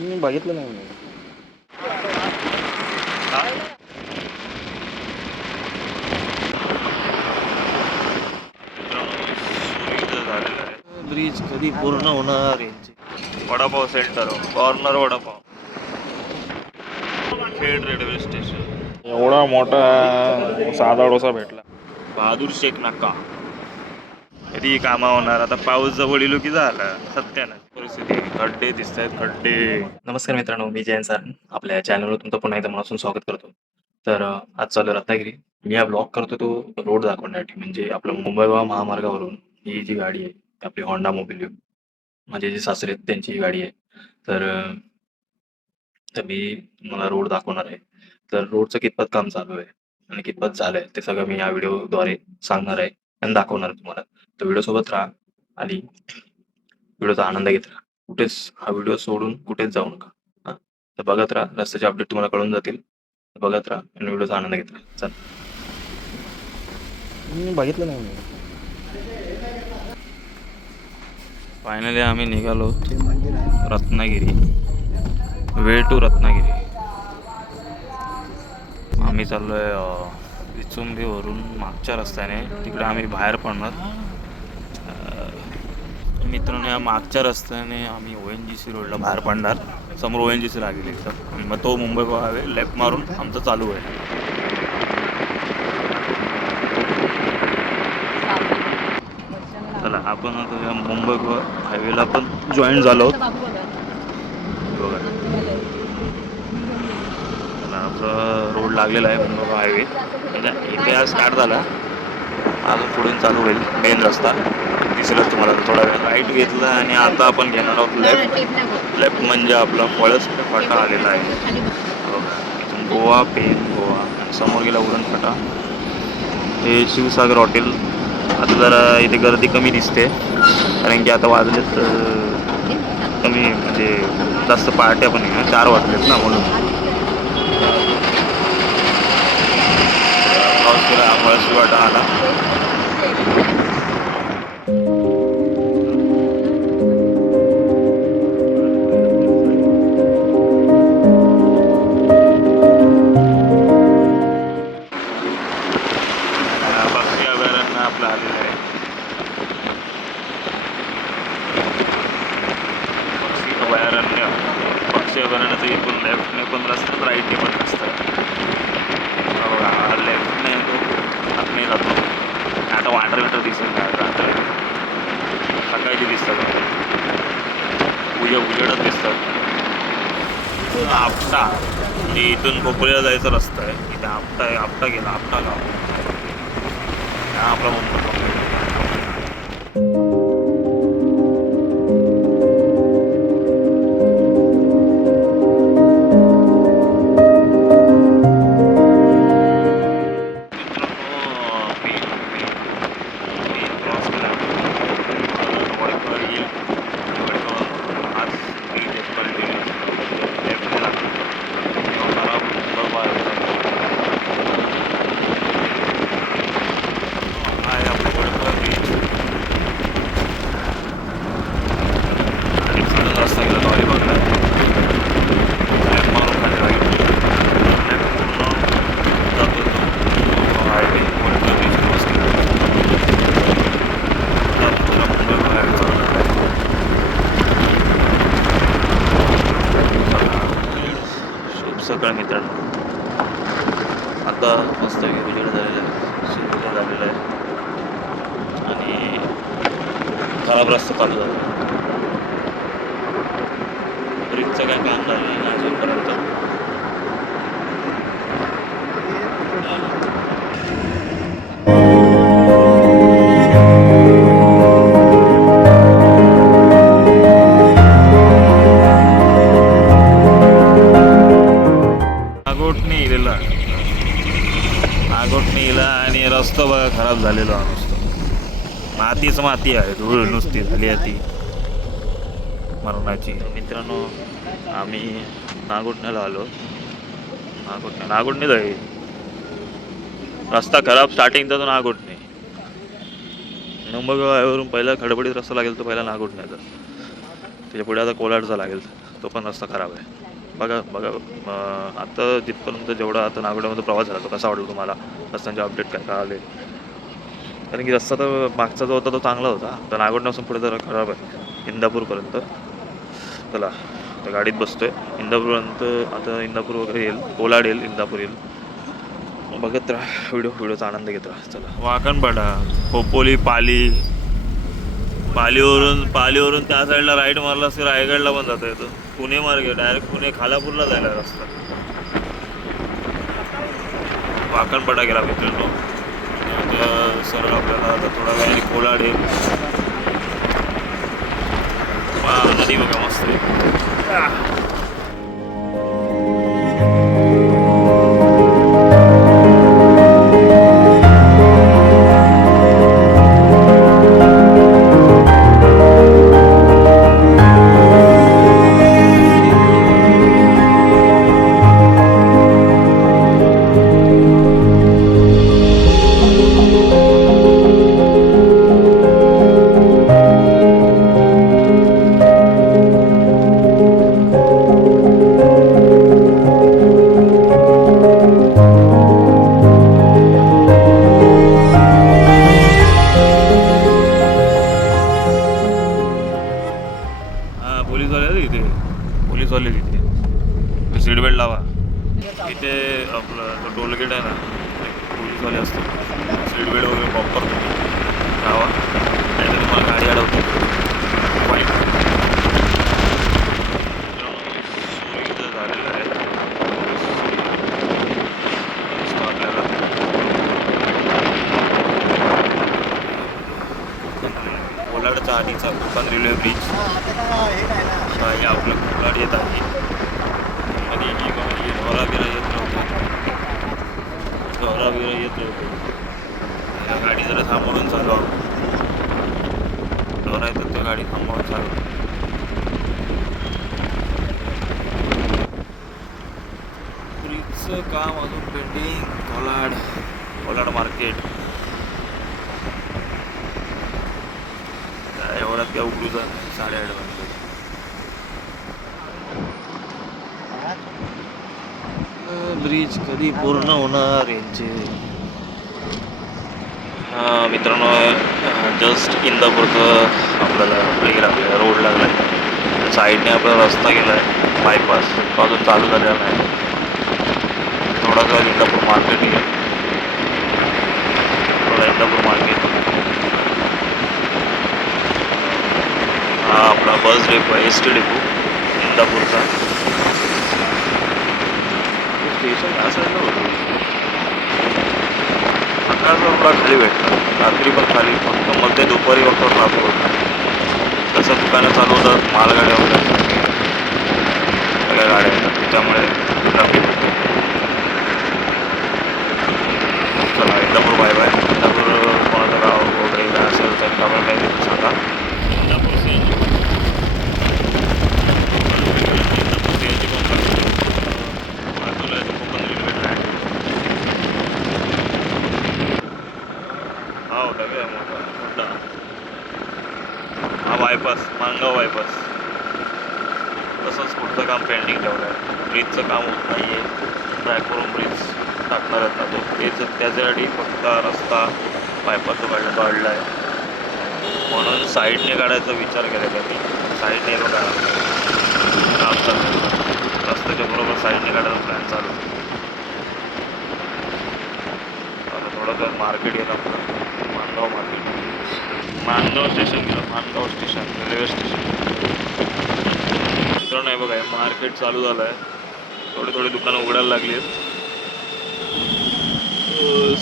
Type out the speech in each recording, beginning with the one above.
मी बघितलं नाही मी. ब्रिज कधी पूर्ण होणार यांची. Vada pav centre corner vada pav, Khed railway station, एवढा मोठा साधा डोसा भेटला. बहादूर शेख नाका. कधी कामा होणार आता, पाऊस जवळ येलो की झाला सत्यानं परिस्थिती. खड्डे दिसत आहेत, खड्डे. नमस्कार मित्रांनो, मी जयंत सर आपल्या चॅनलवर तुमचं पुन्हा एकदा मनापासून स्वागत करतो. तर आज चालू रत्नागिरी. मी हा ब्लॉग करतो तो रोड दाखवण्यासाठी, म्हणजे आपलं मुंबई गोवा महामार्गावरून ही जी गाडी आहे ती आपली होंडा मोबिलिओ, माझे जे सासरे आहेत त्यांची ही गाडी आहे. तर तर मी मला रोड दाखवणार आहे. तर रोडचं कितपत काम चालू आहे आणि कितपत झालंय ते सगळं मी या व्हिडिओद्वारे सांगणार आहे आणि दाखवणार आहे तुम्हाला. तर व्हिडिओ सोबत राहा आणि व्हिडिओचा आनंद घेत राहा. कुठेच हा व्हिडिओ सोडून कुठेच जाऊ नका. हां, तर बघत राहा, रस्त्याचे अपडेट तुम्हाला कळून जातील. तर बघत राहा आणि व्हिडिओचा आनंद घेत राहा. चल. मी बघितलं नाही मी. फायनली आम्ही निघालो रत्नागिरी, वे टू रत्नागिरी. आम्ही चाललोय विचुंबीवरून मागच्या रस्त्याने, तिकडे आम्ही बाहेर पडणार. मित्रांनो, या मागच्या रस्त्याने आम्ही ONGC रोडला बाहेर पडणार. समोर ONGC लागेल एकदम, मग तो मुंबई गोवा हायवे लेफ्ट मारून आमचं चालू आहे. चला, आपण आता या मुंबई गोवा हायवेला पण जॉईन झालो. बघा, आपला रोड लागलेला आहे मुंबई गोवा हायवे. इथे आज स्टार्ट झाला, अजून पुढून चालू होईल मेन रस्ता. दिसेलच तुम्हाला थोडा वेळ. राईट घेतला आणि आता आपण घेणार आहोत लेफ्ट. लेफ्ट म्हणजे आपला पळसपेठ फाटा आलेला आहे. इथून गोवा, पेन गोवा, आणि समोर गेला उरण फाटा. हे शिवसागर हॉटेल. आता जरा इथे गर्दी कमी दिसते, कारण की आता वाजलेत कमी, म्हणजे जास्त पार्ट्या पण नाही, 4 वाजलेत ना, म्हणून. पळसपेठ फाटा आला. पक्षी अभयारण्य आपलं आलेलं आहे. पक्षी अभयारण्याचं इथून लेफ्टने पण रस्ता, राईटने पण रस्ता. लेफ्टने तो आतमध्ये जातो. आता वांडर दिसेल का रात्र सकाळची दिसतात, उजेडच दिसतात. आपटा म्हणजे इथून खोपोलीला जायचा रस्ता आहे. इथे आपटा आहे. आपटा गेला, आपटा गाव. हा आपला मुंबई. सकाळ मित्रांनो, आता मस्त उजेड झालेला आहे, सूर्योदय झालेला आहे आणि खराब रस्ता चालू झाला आहे. ब्रिजचं काय काम झालं नाही अजूनपर्यंत. नागोटने इला आणि रस्ता बघा खराब झालेलो आहे. नुसतं माती आहे, धूळ नुसती झाली आहे ती मरणाची. मित्रांनो, आम्ही नागोटण्याला आलो. नागोटणे जाईल रस्ता खराब. स्टार्टिंगचा तो नागोटणे. मुंबई गोवा हायवेवरून पहिला खडबडीत रस्ता लागेल तो पहिला नागोटण्याचा, त्याच्या पुढे आता कोलाडचा लागेल. तो पण रस्ता खराब आहे. बघा बघा आता जिथपर्यंत जेवढा आता नागोड्यामध्ये प्रवास झाला तो कसा वाटला तुम्हाला, रस्त्यांचे अपडेट काय कळाले? कारण की रस्ता तर मागचा जो होता तो चांगला होता, तर नागोडण्यापासून पुढे जरा खराब आहे इंदापूरपर्यंत. चला आता गाडीत बसतोय इंदापूरपर्यंत. आता इंदापूर वगैरे येईल, कोलाड येईल, इंदापूर येईल. बघत राहा व्हिडिओचा आनंद घेत राहा. चला वाकणपाडा, खोपोली, पालीवरून त्या साईडला राईट मारला असते रायगडला पण जाता येतो. पुणे मार्गे डायरेक्ट पुणे खालापूरला जायला रस्ता. वाकणपाडा गेला मित्रांनो. सरळ आपल्याला आता थोडा वेळाने कोलाड येईल. नदी बघा मस्त आहे. पोलीसवाले तिथे सीट बेल्ट लावा. इथे आपलं जो टोलगेट आहे ना, पोलीसवाले असतात. सीट बेल्ट वगैरे प्रॉपर लावा, नाही तर तुम्हाला गाडी अडवते. झालेलं आहे आपल्याला कोलाडचा आधीचा कोकण रेल्वे ब्रिज हे आपलं कोलाड येत आहे. मध्ये ढोराबिरा येत नव्हतं, गाडी जरा थांबवून चालू ढोरा येतात तर गाडी थांबवून चालू. ब्रिजचं काम अजून पेंडिंग. कोलाड मार्केट एवढ्यात काय उघडू जा 8:30 वाजता. ब्रिज कधी पूर्ण होणार यांचे. मित्रांनो जस्ट इंदापूरचं आपल्याला आपल्या रोड लागला आहे. साईडने आपला रस्ता गेला आहे बायपास, तो अजून चालू झालेला नाही. थोडासा इंदापूर मार्केट आहे, इंदापूर मार्केट. हा आपला बस डेपो आहे, ST डेपो इंदापूरचा. स्टेशन असं होतं सकाळचा थोडा खाली भेटला, रात्री पण खाली, फक्त मध्ये दुपारी वगैरे ट्राफिक होतं. तसं दुकानं चालू होतात, मालगाड्या वगैरे सगळ्या गाड्या येतात, त्यामुळे ट्राफिक होतं. चला इंदापूर बाय बाय. इंदापूर कोणाचं गाव वगैरे काय असेल तर त्यामुळे काही सांगा. Indapur CNG Konkan railway track हा होता काय मोठा. हा बायपास, माणगाव बायपास. तसंच पुढचं काम पेंडिंग ठेवलं आहे. ब्रिजचं काम होत नाही आहे, ट्रॅकवरून ब्रिज टाकणार आहेत ना तो. त्याच्यासाठी फक्त रस्ता बायपासचा काढला आहे. म्हणून साईडने काढायचा विचार केला त्यांनी. साईडने बघा काम चालू, रस्त्याच्या बरोबर साईडने काढायचा प्लॅन चालू. आता थोडंसं मार्केट येतं आपलं, माणगाव मार्केट. माणगाव स्टेशन गेलं, माणगाव स्टेशन रेल्वे स्टेशन. मित्रांनो आहे बघा, मार्केट चालू झालं आहे. थोडी दुकानं उघडायला लागली आहेत.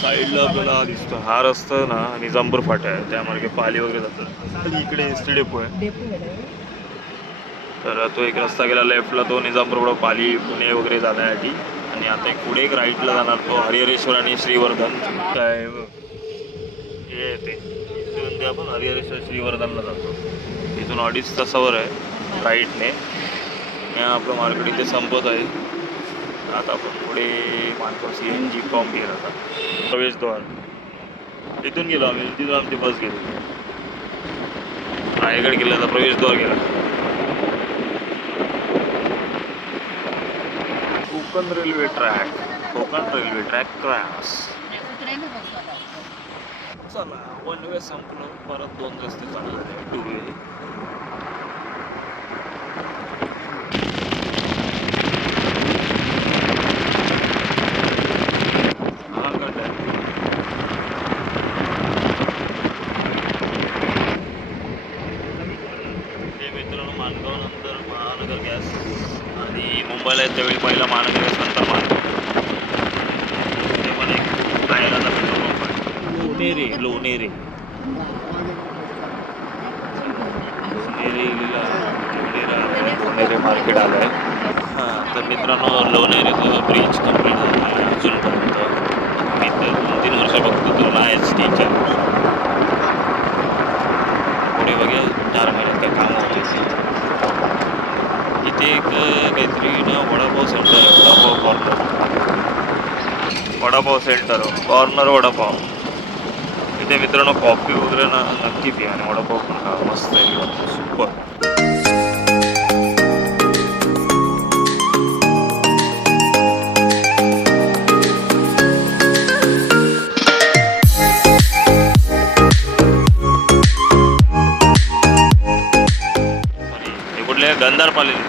साईडला आपल्याला दिसतो हा रस्ता ना निजामपूर फाटा आहे, त्यामार्गे पाली वगैरे जातात. आणि इकडे ST डेपो आहे, तर तो एक रस्ता गेला लेफ्टला, तो निजामपूर पाली पुणे वगैरे जाण्यासाठी. आणि आता एक पुढे एक राईटला जाणार, तो हरिहरेश्वर आणि श्रीवर्धन काय हे येते. इथून आपण हरिहरेश्वर श्रीवर्धनला जातो. इथून 2.5 तासावर आहे राईटने. आपलं मार्केट इथे संपत आहे. आता आपण पुढे मानतो CNG पॉम्प गेला आता प्रवेशद्वार. तिथून गेलो आम्ही, तिथून आमची बस गेली. रायगड गेला तर प्रवेशद्वार गेला. Konkan railway track crash. चला, वन वे संपलं, परत दोन रस्ते चालू झाले, टू वे. हा गट आहे. हे मित्रांनो, माणगाव नंतर महानगर गॅस आणि मुंबईला येत त्यावेळी पहिला महानगर गॅस नंतर माणगाव. ते पण एक राहायला पेट्रोल पंप आहे. लोणेरे मार्केट आलं आहे. हां, तर मित्रांनो, लोणेरेचं ब्रिज कम्प्लीट झालं आहे अजूनपर्यंत. मी तर 2-3 वर्ष बघतो तो नाहीच, 3-4 वर्ष. पुढे बघा 4 महिन्यात काय कामं होते. इथे एक काहीतरी ना वडापाव सेंटर आहे, वडापाव सेंटर कॉर्नर वडापाव. इथे मित्रांनो कॉफी वगैरे ना नक्की पिया आणि वडापाव पण खा, मस्त आहे, सुपर. हे कुठले गंधार पालेले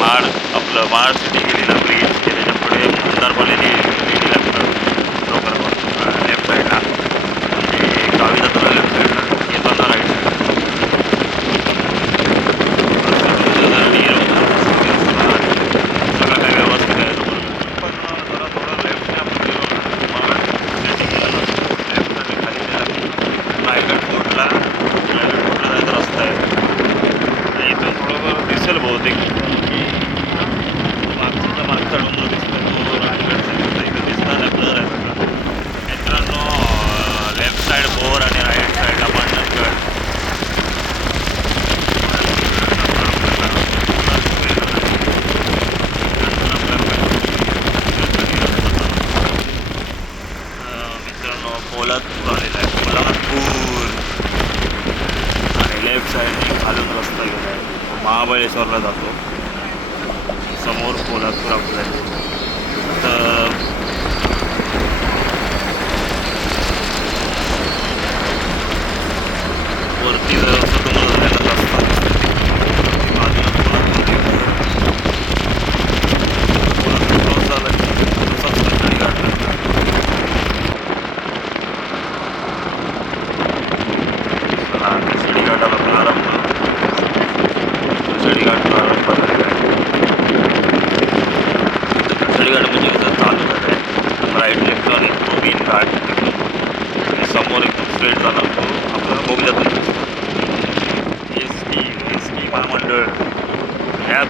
माड, आपलं माड सिटी गेली ना ब्रिज, त्याच्या पुढे गंधार पालेली सिटी लागतं लेफ्ट साईडला. म्हणजे गावी जाताना लेफ्ट साईडला, येताना राईट साईडला. सगळं काय व्यवस्थित आहे, पण जरा थोडं लेफ्टने आपण गेलो ना माड सिटी गेलं ना लेफ्ट साईडने खाली रायगड फोर्टला जायचा रस्ता आहे. इथून थोडंफार दिसेल बहुतेक मागचा डोंगर दिसतो तो रायगडचा दिसतो. इथं दिसणार आहे, ब्लर आहे सगळं. मित्रांनो, लेफ्ट साईड बोर आणि राईट साईडला पांढरगड. मित्रांनो, पोलादपूर आलेला आहे, पोलादपूर. आणि लेफ्ट साईडने खालून रस्ता गेला आहे, महाबळेश्वरला जातो. समोर पोलादपूर आपलं आहे. तर वरती जर असं तुम्हाला झालेला रस्ता दिसतो, बाजूला पोलादपूर क्रॉस झाला की तसाच कचडी घाट लागला. कचडी घाटाला प्रारंभ झालेला आहे. घाट म्हणजे चालू झालं आहे. राईट लेफ्ट आणि तो मेन घाट आणि समोर एकदम स्ट्रेट झाला तो आपल्याला बोगद्यातून दिसतो. एस टी महामंडळ ह्या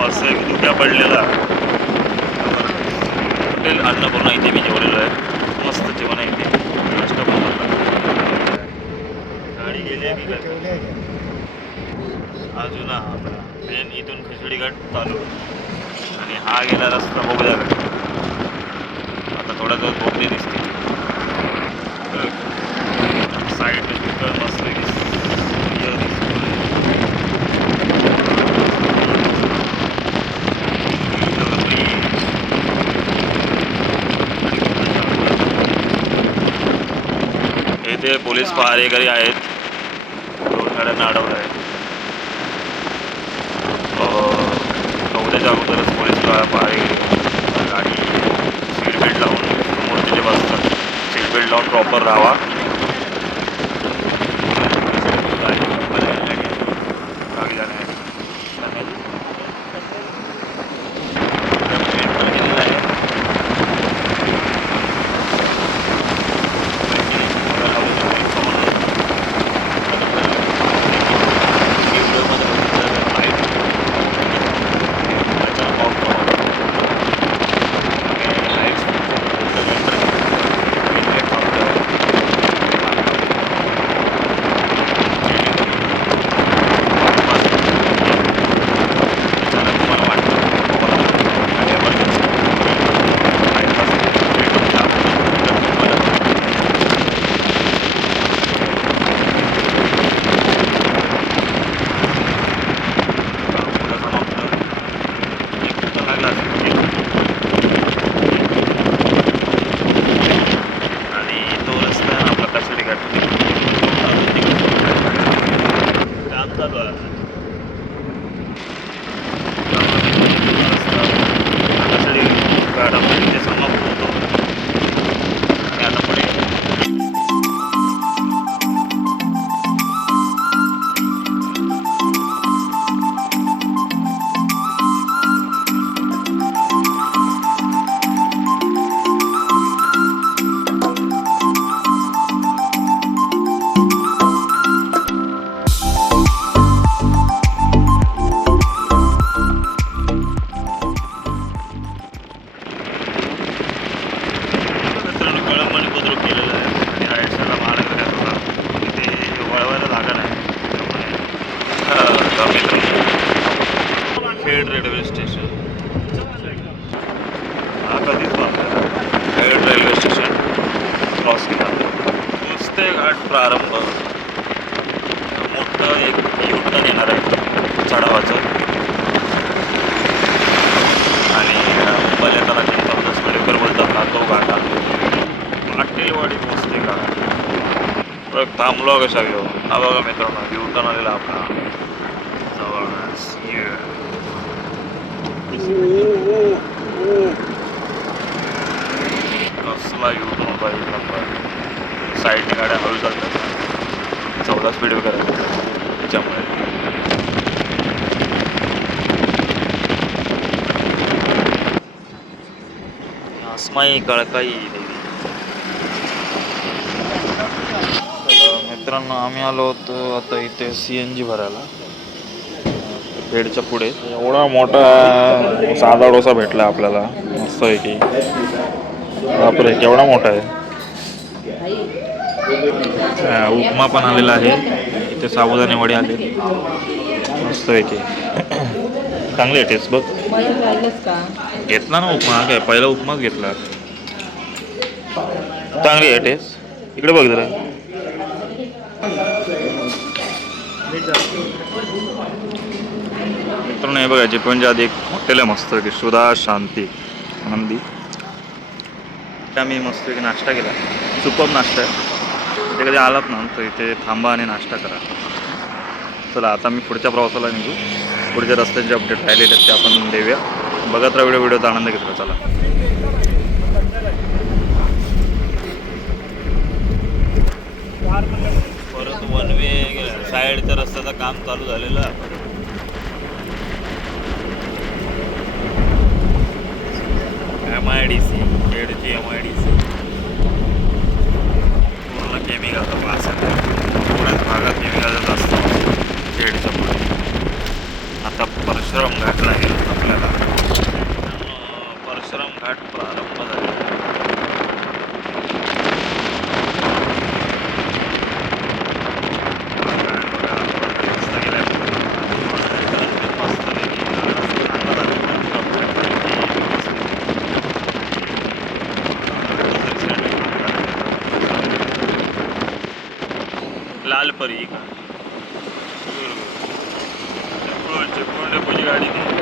मस्त धुक्या पडलेला हॉटेल अन्नपूर्णा, इथे मी जेवलेलो आहे. मस्त जेवण आहे इथे, नाश्ता पण झाला. गाडी गेली आहे की काय अजून. आपला मेन इथून खिचडी घाट चालू आणि हा गेला रस्ता बोगद्याकडे. आता थोड्या दिवस बोगदे दिसते साईड मस्त इथे पोलीस पहारेकरी आहेत. 2 गाड्यांना अडवलं आहे. उद्याच्या अगोदरच पोलीस पहारेकरी गाडी सीट बेल्ट लावून समोर तिथे बसतात. सीट बेल्ट लावून प्रॉपर राहावा. गावी जाण्यासाठी खेड रेल्वे स्टेशन. हा कधीच बांधला खेड रेल्वे स्टेशन क्रॉस केला. कुस्ते घाट प्रारंभ. मोठं एक युटर्न येणार आहे चढावाचं आणि मुंबईला त्याला चौदास किलोमीटर बोलतात ना तो घाट आहे. पाटीलवाडी कुस्ते घाट. बघ थांबलो कशा घेऊ. हा बघा मित्रांनो युटर्न आलेला आपला जवळच. कसला युटर्न होता एक नंबर. साईडने गाड्या हळू चालतात. 14 स्पीड करायचं त्याच्यामुळे. आसमाई कळकाई देवी. मित्रांनो आम्ही आलो होतो आता इथे CNG भरायला खेडच्या पुढे. एवढा मोठा साधा डोसा भेटला आपल्याला मस्त आहे की. बापरे केवढा मोठा आहे. उपमा पण आलेला आहे इथे. साबुदाणे वडे आले मस्त आहे की. चांगले आहे टेस्ट बघ. घेतला ना उपमा. काय पहिला उपमाच घेतला. चांगली आहे टेस्ट. इकडे बघ जरा. मित्रांनो हे बघा चिपळूणच्या आधी एक हॉटेल आहे मस्त की सुधा शांती आनंदी. आम्ही मस्त की नाश्ता केला. सुपर नाश्ता आहे. इथे कधी आलात ना तर इथे थांबा आणि नाश्ता करा. चला आता मी पुढच्या प्रवासाला निघू. पुढच्या रस्त्यांचे अपडेट राहिलेले आहेत ते आपण देऊया. बघत राहा व्हिडिओचा आनंद घेतला. चला परत वन वे साईडच्या रस्त्याचं काम चालू झालेलं. MIDC खेडची MIDC पूर्ण केमिकलचा वास आहे. पुण्याच भागात केमिकलचा जास्त खेडच्या पुढे. आता परशुराम घाट लागेल आपल्याला. परशुराम घाट प्रारंभ झाला. लालपरी का चिपळूण गाडी नाही.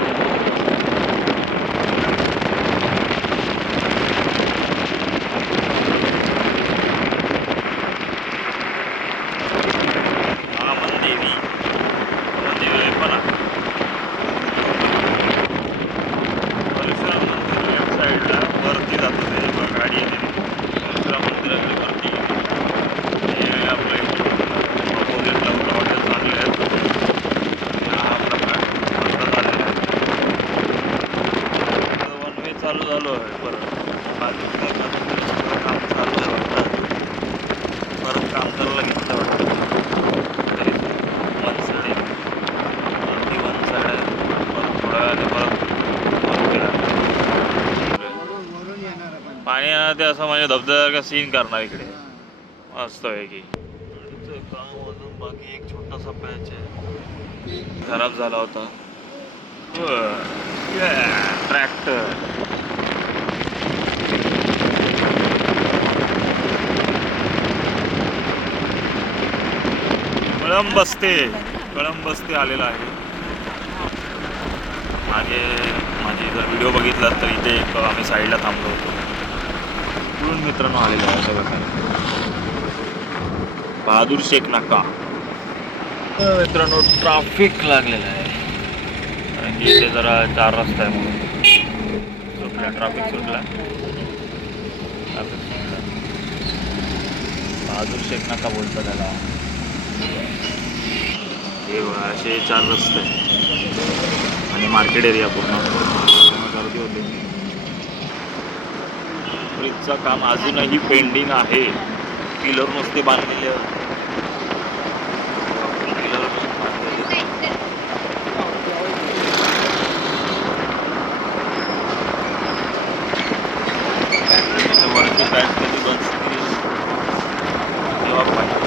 हा मनदेवी पण परशुराम मंदिर लेफ्ट साईडला वरती जातो. ते गाडी येते परशुराम मंदिराकडे वरती. आपलं अपोजिटला हॉटेल चांगले आहेत. हा आपला घाट आलेला आहे. वन वे चालू झालो आहे परत. काम चालू आहे वाटतं. परत काम करायला घेतलं वाटतं तरी वन साईड आहे. वन साईड आहे. परत थोड्या वेळाने परत पाणी येणार ते असं म्हणजे धबधब्यासारखा सीन करणार इकडे. मस्त आहे की. काम अजून बाकी एक छोटासा पॅच आहे खराब झाला होता. ट्रॅक्टर कळंबस्ते आलेला आहे. मागे माझी जर व्हिडिओ बघितला तर इथे एक आम्ही साईडला थांबलो होतो. कुठून मित्रांनो आलेला आहे सगळं काय. बहादूर शेख नाका. मित्रांनो ट्रॅफिक लागलेलं आहे कारण की इथे जरा 4 रस्ता आहे म्हणून सुटला. ट्रॅफिक सुटला. बहादूर शेख नाका बोलतो त्याला. हे असे 4 रस्ते आणि मार्केट एरिया पूर्ण गर्दी होती. ब्रिजचं काम अजूनही पेंडिंग आहे. पिलर नुसते बांधलेले वरती पॅच कधी बंद तेव्हा पाहिजे.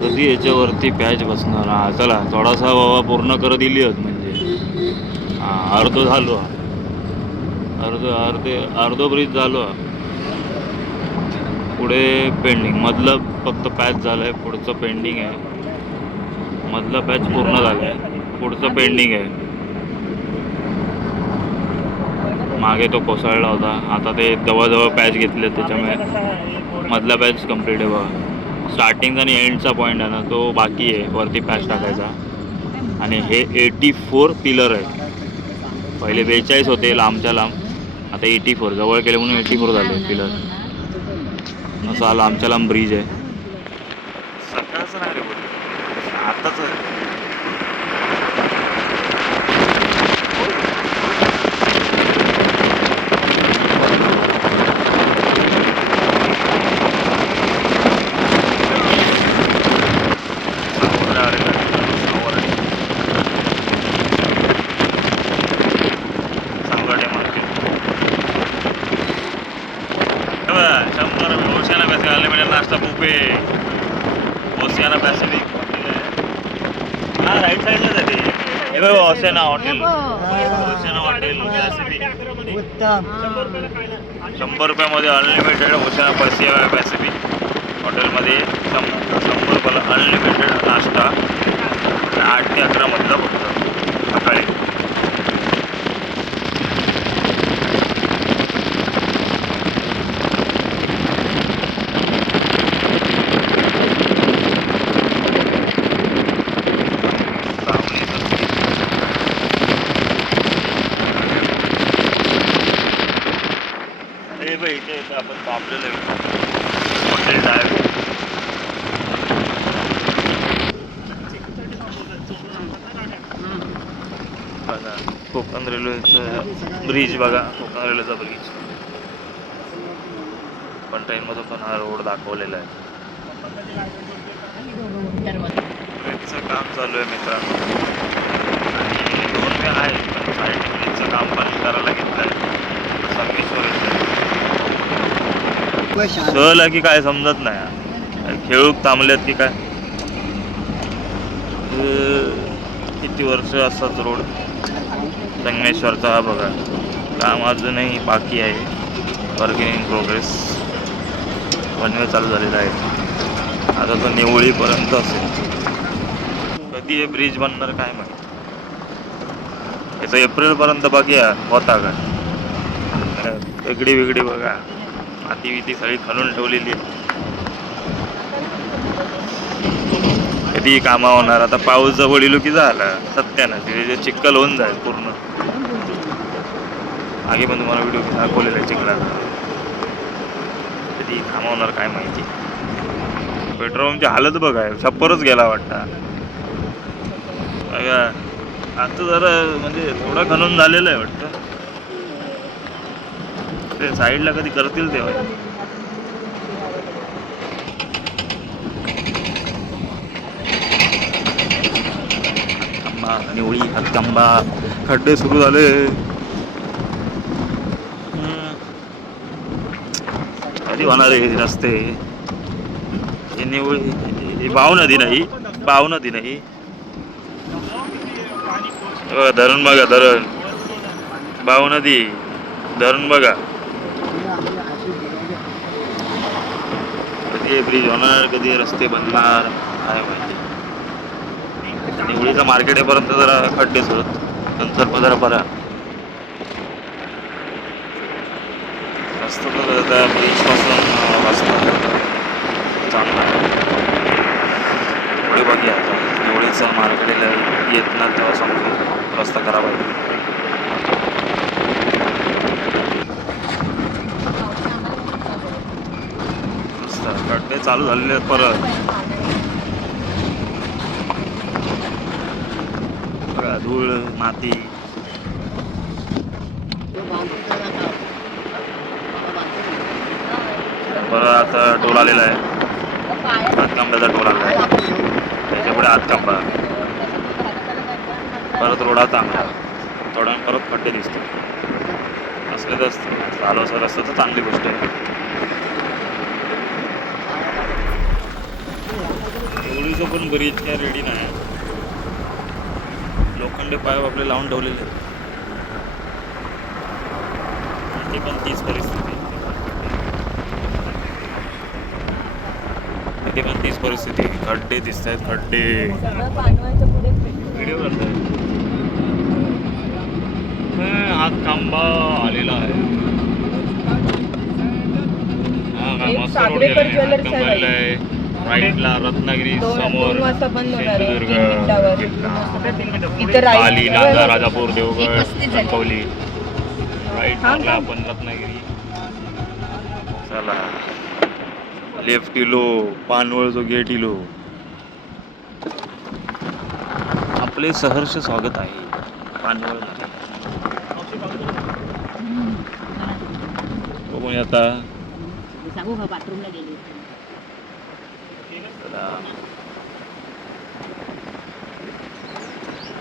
कधी याच्यावरती पॅच बसणार. हा चला थोडासा बाबा पूर्ण कर दिली होत म्हणजे अर्ध झालो, अर्धो ब्रिज झालो. पुढे पेंडिंग मधलं फक्त पॅच झालंय, पुढचं पेंडिंग आहे. मधलं पॅच पूर्ण झालंय, पुढचं पेंडिंग आहे. मागे तो कोसळला होता, आता ते जवळजवळ पॅच घेतले त्याच्यामुळे मधला पॅच कम्प्लीट आहे बघा. स्टार्टिंगचा आणि एंडचा पॉईंट आहे ना तो बाकी आहे वरती पॅच टाकायचा. आणि हे 84 पिलर आहे. पहिले 42 होते लांबच्या लांब, आता 84 जवळ केले म्हणून 84 झाले पिलर. असा लांबच्या लांब ब्रिज आहे. सकाळचं नाही रे बोल, आताच नाश्ता बुफे ओसियाना पॅसिफिक हा राईट साईडला जाते. हे बघ Oceania hotel, Oceania hotel Pacific 100 रुपयामध्ये अनलिमिटेड ओसियाना पॅसिफिक हॉटेलमध्ये 100 रुपयाला अनलिमिटेड नाश्ता. 8 ते 11 मधला फक्त सकाळी. इथे आपण थांबलेलं हॉटेल डायव्ह. बघा कोकण रेल्वेचं ब्रिज, बघा कोकण रेल्वेचा ब्रिज. पण ट्रेनमधून पण हा रोड दाखवलेला आहे. ब्रिजचं काम चालू आहे मित्रांनो, आणि 2 वे आहे पण साईड ब्रिजचं काम पण करायला घेतलं आहे. संगमेश्वर सहला की काय समजत नाही, खेळूक थांबलेत की काय. किती वर्ष असाच रोड संगमेश्वरचा. हा बघा काम अजूनही बाकी आहे, वर्किंग इन प्रोग्रेस. 1 वे चालू झालेला आहे, आता तो निवळीपर्यंत असेल. कधी हे ब्रिज बनणार काय माहिती. याचं एप्रिलपर्यंत बघूया होता का. वेगळी वेगळी बघा माती विती सगळी खणून ठेवलेली आहे. कधी कामा होणार. आता पाऊस जवळ येलो की झाला सत्यानं चिखल होऊन जाईल पूर्ण. आगे पण तुम्हाला व्हिडिओ दाखवलेला आहे चिखलाचा. कधी कामा होणार काय माहिती. पेट्रोलची हालत बघाय छप्परच गेला वाटतं. बघा आता जरा म्हणजे थोडं खणून झालेलं आहे वाटतं. ते साईडला कधी करतील तेव्हा. निवळी हातकंबा खड्डे सुरू झाले. कधी होणार आहे रस्ते. हे निवळी बाव नदी नाही, बाव नदी नाही. धरण बघा, धरण बाव नदी धरण बघा. कधी ब्रिज होणार, कधी रस्ते बनणार काय माहिती. निवळीचं मार्केट येईपर्यंत जरा खड्डेच होत, नंतर जरा बरा रस्ता. तर ब्रिज पासून रस्ता चांगला पुढे बघूया. आता निवळीचं मार्केटला येत ना तेव्हा समजून रस्ता खराब आहे. खड्डे चालू झालेले आहेत परत. धूळ माती. परत आता टोल आलेला आहे, हातकंब्याचा टोल आला आहे. त्याच्यापुढे हातकंबा. परत रोडा चांगला, थोडा परत खड्डे दिसते. असले तर चालू असं रस्ता तर चांगली गोष्ट आहे. लोखंडीचं पण ब्रिज काय रेडी नाही. लोखंडी पाईप आपले लावून ठेवलेले आहेत. ते पण तीच परिस्थिती. इथे पण तीच परिस्थिती. खड्डे दिसत आहेत, खड्डे. व्हिडिओ करताय. हा खांबा आलेला आहे. हा काय मस्त रोड गेलाय. राईटला रत्नागिरी, समोर सिंधुदुर्ग, पाली, नांदा, राजापूर, देवगड, कणकवली. राईट मारला आपण रत्नागिरी. चला लेफ्ट इलो, पानवळचं गेट इलो. आपले सहर्ष स्वागत आहे पानवळ मध्ये. बघून आता सांगू का बाथरूमला गेली.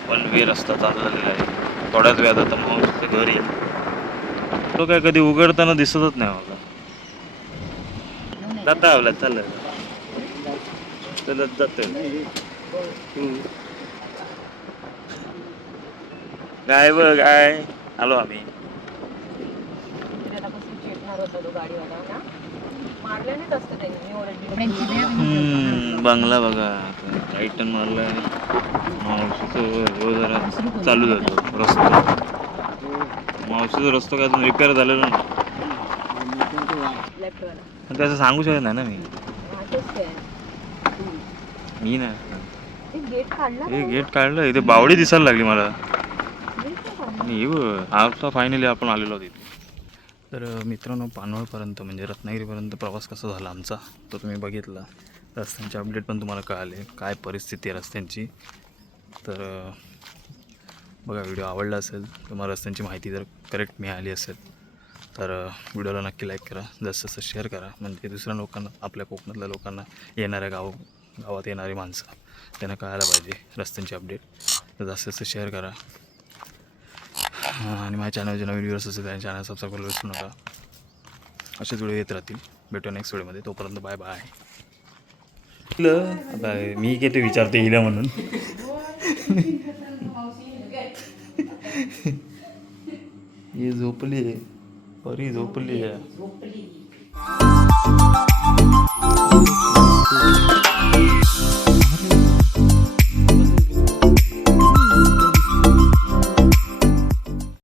वन वे रस्ता चालू झालेला आहे. थोड्याच वेळात आता मावशीचं घर येईल. तो काय कधी उघडताना दिसतच नाही मला. जाता आवला चाललं चलत जात काय बघ काय आलो आम्ही. बंगला बघा टायटन मारलाय. मावशीचं जरा चालू जातो रस्ता. मावशीचा रस्ता काय अजून रिपेअर झालेला नाही. त्याचं सांगू शकत नाही ना मी ना. हे गेट काढलं. इथे बावडी दिसायला लागली मला. आता फायनली आपण आलेलो आहोत इथे. तर मित्रांनो, पानवळपर्यंत म्हणजे रत्नागिरीपर्यंत प्रवास कसा झाला आमचा तो तुम्ही बघितला. रस्त्यांचे अपडेट पण तुम्हाला कळाले, काय परिस्थिती आहे रस्त्यांची. तर बघा, व्हिडिओ आवडला असेल, तुम्हाला रस्त्यांची माहिती जर करेक्ट मिळाली असेल तर व्हिडिओला नक्की लाईक करा, जास्त जास्त शेअर करा. म्हणजे दुसऱ्या लोकांना, आपल्या कोकणातल्या लोकांना, येणाऱ्या गावात येणारी माणसं त्यांना कळायला पाहिजे रस्त्यांची अपडेट. तर जास्त जास्त शेअर करा. आणि माझ्या चॅनल जे नवीन व्ह्यूअर्स असेल त्या चॅनल सबस्क्राईब करायला विसरू नका. असेच व्हिडिओ येत राहतील. भेटू नेक्स्ट व्हिडिओमध्ये. तोपर्यंत बाय बाय. आता मी किती विचारते हिला म्हणून. ही झोपली आहे, परी झोपली आहे.